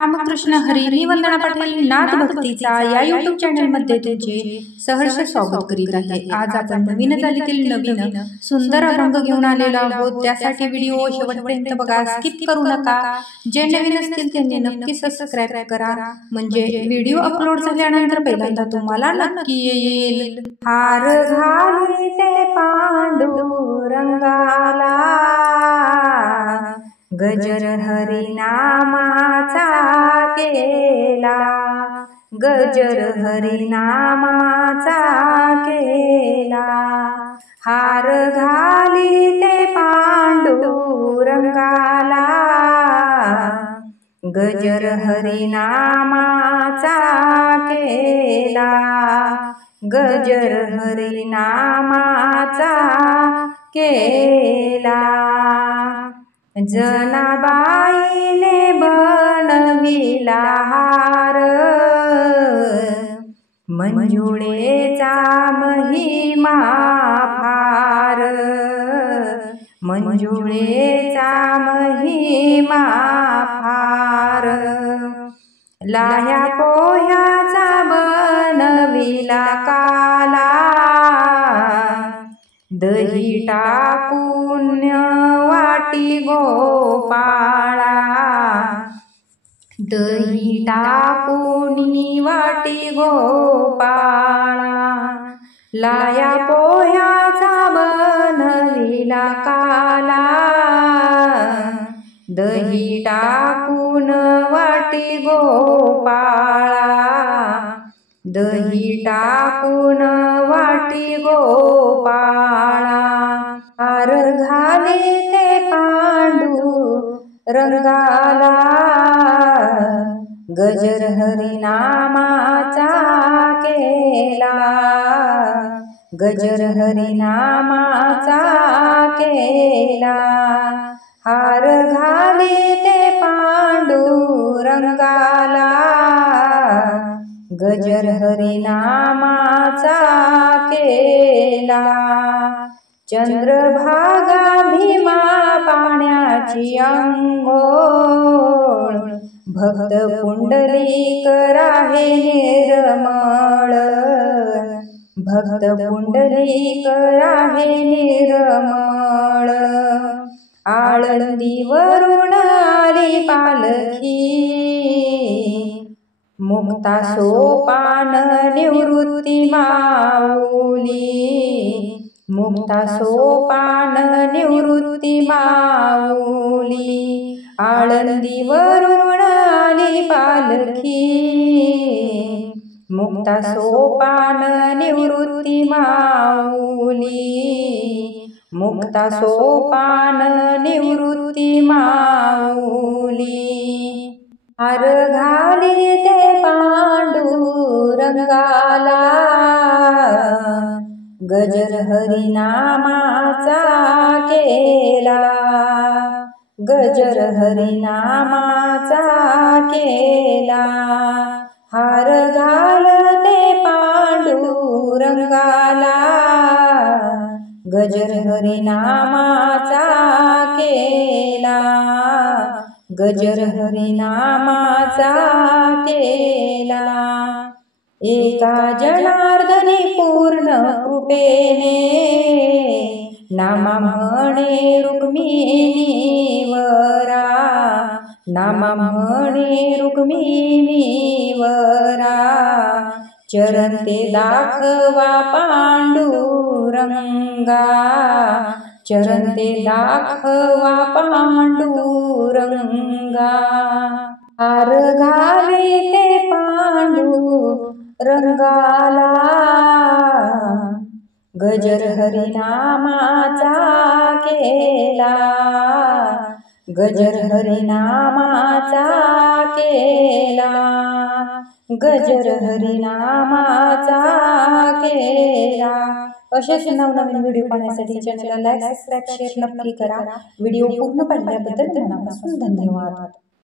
रामकृष्ण हरी. मी वंदना पाटील नाथ भक्तीचा या YouTube channel मध्ये तुमचे सहर्ष स्वागत करीत आहे. आज आपण नवीन चालीतील नवीन सुंदर अभंग घेऊन आलेलो आहोत. त्यासाठी व्हिडिओ शेवटपर्यंत बघा, स्किप करू नका. जे नवीन असतील त्यांनी नक्की सबस्क्राइब करा, म्हणजे व्हिडिओ अपलोड झाल्यानंतर पहिल्यांदा तुम्हाला नक्की येईल. हार घालिते पांडुरंगाला, गजर हरिनामाचा केला, गजर हरिनामाचा केला. हार घालिते पांडुरंगाला, गजर हरिनामाचा केला, गजर हरिनामाचा केला. जनाबाईने बनविला हार, मंजुळेचा महिमा फार, मंजुळेचा महिमा फार. लाह्या पोह्याचा बनविला काला, दही टाकून वाटी गोपाळा, दही टाकून वाटी गोपाळा. लाया पोह्याचा बनविला काला, दही टाकून वाटी गोपाळा, दही टाकून वाटी गोपाळा. हार घालिते पांडुरंगाला, गजर हरिनामाचा केला, गजर हरिनामाचा केला. हार घालिते पांडुरंगाला, गजर हरिनामाचा केला. चंद्रभागा भीमा पाण्याची अंघोळ, भक्त पुंडलिक राहे निर्मळ, भक्त पुंडलिक राहे निर्मळ. आळंदीवरून आली पालखी, मुक्ता सोपान निवृत्ती माऊली, मुक्ता सोपान निवृत्ती माऊली. आळंदीवरून आली पालखी, मुक्ता सोपान निवृत्ती माऊली, मुक्ता सोपान निवृत्ती माऊली. हार घालिते पांडुरंगाला, गजर हरिनामाचा केला, गजर हरिनामाचा केला. हार घालते पांडुरंगाला, गजर हरिनामाचा केला, गजर हरिनामाचा केला. एका जनार्दनी पूर्ण कृपेने, नामा म्हणे रुक्मिणीवरा, नामा म्हणे रुक्मिणीवरा. चरण ते दाखवा पांडुरंगा, चरण ते दाखवा पांडुरंगा. हार घालिते पांडुरंगाला, गजर हरिनामाचा केला, गजर हरिनामाचा केला, गजर हरिनामाचा केला. असेच नवनवीन व्हिडिओ पाहण्यासाठी चॅनलला लाईक, सबस्क्राइब, शेअर नक्की करा. व्हिडिओ पूर्ण पाहिल्याबद्दल मनापासून धन्यवाद.